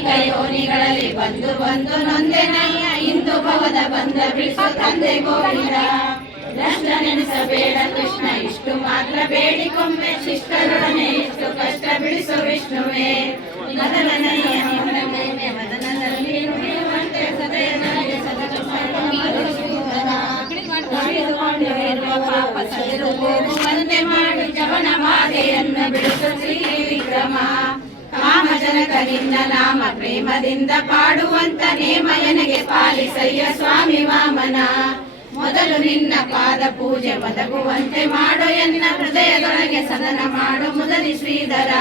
ಅನೇಕ ಯೋನಿಗಳಲ್ಲಿ ಬಂದು ಬಂದು ನೊಂದೆನಯ್ಯ ಇಂದು ಭವದ ಬಂದ ಬಿಡಿಸು ತಂದೆ ಗೋವಿಂದ. ನಷ್ಟ ನೆನೆಸಬೇಡ ಕೃಷ್ಣ, ಇಷ್ಟು ಮಾತ್ರ ಬೇಡಿಕೊಮ್ಮೆ ಶಿಷ್ಟರೊಡನೆ ಇಷ್ಟು ಕಷ್ಟ ಬಿಡಿಸು ವಿಷ್ಣುವೇ. ಉಳಿದುಕೊಂಡಿರುವ ಪಾಪ ಸರಿದು ಹೋಗುವಂತೆ ಮಾಡಿ ಜವನ ಮಾದೆಯನ್ನು ಬಿಡಿಸು ಶ್ರೀ ವಿಕ್ರಮ. ಕಾಮಜನಕರಿಂದ ನಾಮ ಪ್ರೇಮದಿಂದ ಪಾಡುವಂತ ನೇಮಯನಿಗೆ ಪಾಲಿಸಯ್ಯ ಸ್ವಾಮಿ ವಾಮನ. ಮೊದಲು ನಿನ್ನ ಪಾದ ಪೂಜೆ ಒದಗುವಂತೆ ಮಾಡು, ಎನ್ನ ಹೃದಯದೊಳಗೆ ಸದನ ಮಾಡು ಮುದಲಿ ಶ್ರೀಧರ.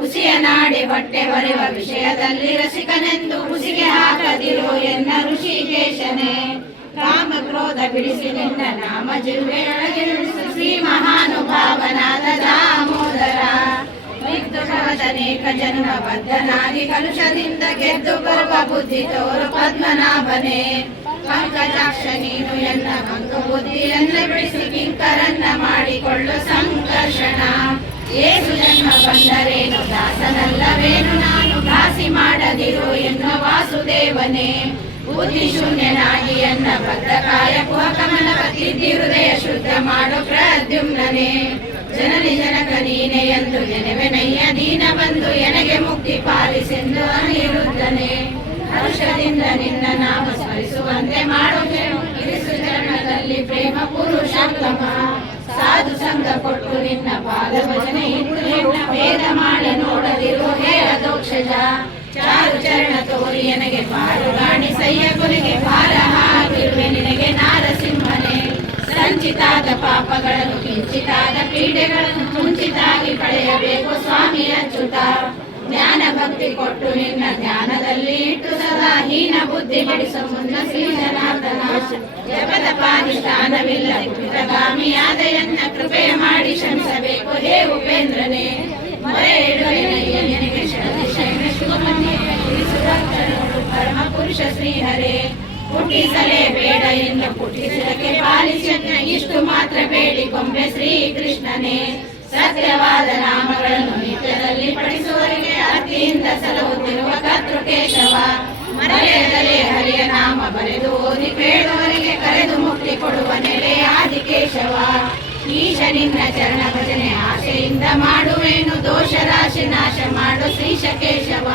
ಹುಸಿಯ ನಾಡಿ ಬಟ್ಟೆ ಹೊರೆವ ವಿಷಯದಲ್ಲಿ ರಸಿಕನೆಂದು ಹುಸಿಗೆ ಹಾಕದಿರು ಎನ್ನ ಋಷಿಕೇಶನೇ. ಕಾಮ ಕ್ರೋಧ ಬಿಡಿಸಿ ನಿನ್ನ ನಾಮ ಜಿಲ್ವೆಯೊಳಗೆ ಅನೇಕ ಜನ್ಮ ಬದ್ಧನಾಗಿ ಕಲುಷದಿಂದ ಗೆದ್ದು ಬರುವ ಬುದ್ಧಿ ತೋರು ಪದ್ಮನಾಭನೇ. ಪಂಕಜಾಕ್ಷ ನೀನು ಎನ್ನ ಮಂಕು ಬುದ್ಧಿಯನ್ನ ಬಿಡಿಸಿ ಕಿಂಕರನ್ನ ಮಾಡಿಕೊಳ್ಳು ಸಂಕರ್ಷಣ. ಏಸು ಜನ್ಮ ಬಂದರೇನು ದಾಸನಲ್ಲವೇನು ನಾನು ಘಾಸಿ ಮಾಡದಿರು ಎನ್ನ ವಾಸುದೇವನೇ. ಬುದ್ಧಿ ಶೂನ್ಯನಾಗಿ ಎನ್ನ ಬದ್ಧಕಾಯ ಕುಹ ಕಮಲ ಹೃದಯ ಶುದ್ಧ ಮಾಡು ಪ್ರದ್ಯುಮ್ನನೇ. ಜನನಿ ಜನಕ ನೀನೆ ಎಂದು ನೆನೆವೆನಯ್ಯ ದೀನ ಬಂದು ಎನಗೆ ಮುಕ್ತಿ ಪಾಲಿಸೆಂದು ಅನಿರುದ್ಧನೆ. ಹರ್ಷದಿಂದ ನಿನ್ನ ನಾಮ ಸ್ಮರಿಸುವಂತೆ ಮಾಡುವೆನು. ಇರಿಸು ಚರಣದಲ್ಲಿ ಪ್ರೇಮ ಪುರುಷೋತ್ತಮ ಸಾಧು ಸಂಘ ಕೊಟ್ಟು ನಿನ್ನ ಪಾದ ಭಜನೆ ಇಟ್ಟು ನಿನ್ನ ಭೇದ ಮಾಡಿ ನೋಡದಿರು ಹೇ ಅದೋಕ್ಷಜ ಚಾರು ಚರಣ ತೋರಿ ನನಗೆ ಪಾರುಗಾಣಿ ಸಯ್ಯ ಕೊನೆಗೆ ಪಾರ ಹಾಕಿರುವೆ ನಿನಗೆ ನಾರಸಿಂಹನೇ. ಸಂಚಿತಾದ ಪಾಪಗಳನ್ನು ಕಿಂಚಿತಾದ ಪೀಡೆಗಳನ್ನು ಮುಂಚಿತಾಗಿ ಪಡೆಯಬೇಕು ಸ್ವಾಮಿ ಅಚ್ಯುತ ಜ್ಞಾನ ಭಕ್ತಿ ಕೊಟ್ಟು ನಿನ್ನ ಧ್ಯಾನದಲ್ಲಿ ಇಟ್ಟು ಸದಾ ಹೀನ ಬುದ್ಧಿ ಬಿಡಿಸು ಮುನ್ನ ಶ್ರೀ ಜನಾರ್ದನ ಜಪದ ಪಾನಿಷ್ಠಾನವಿಲ್ಲ ಪುತ್ರಗಾಮಿಯಾದ ಎನ್ನ ಕೃಪೆ ಮಾಡಿ ಶ್ರಮಿಸಬೇಕು. ಹೇ ಉಪೇಂದ್ರನೇ, ಮೊರೆ ಪರಮ ಪುರುಷ ಶ್ರೀಹರೇ ಹುಟ್ಟಿಸಲೇ ಬೇಡ ಎಂದು ಪುಟ್ಟಿಸಲಕ್ಕೆ ಪಾಲಿಸನ್ನ ಮಾತ್ರ ಬೇಡಿಕೊಂಬೆ ಶ್ರೀ ಕೃಷ್ಣನೇ ಸತ್ಯವಾದ ನಾಮಗಳನ್ನು ನಿತ್ಯದಲ್ಲಿ ಪಡಿಸುವವರಿಗೆ ಅತಿಯಿಂದ ಸಲಹುತ್ತಿರುವ ಕರ್ತೃಕೇಶವ. ಮರೆಯದಲ್ಲಿ ಮರೆಯದಲೇ ಹರಿಯ ನಾಮ ಬರೆದು ಓದಿ ಕೇಳುವವರಿಗೆ ಕರೆದು ಮುಕ್ತಿ ಕೊಡುವ ನೆಲೆ ಆದಿಕೇಶವ. ಈಶ ನಿನ್ನ ಚರಣ ಭಜನೆ ಆಶೆಯಿಂದ ಮಾಡುವೇನು ದೋಷ ರಾಶಿ ನಾಶ ಮಾಡು ಶ್ರೀಶ ಕೇಶವ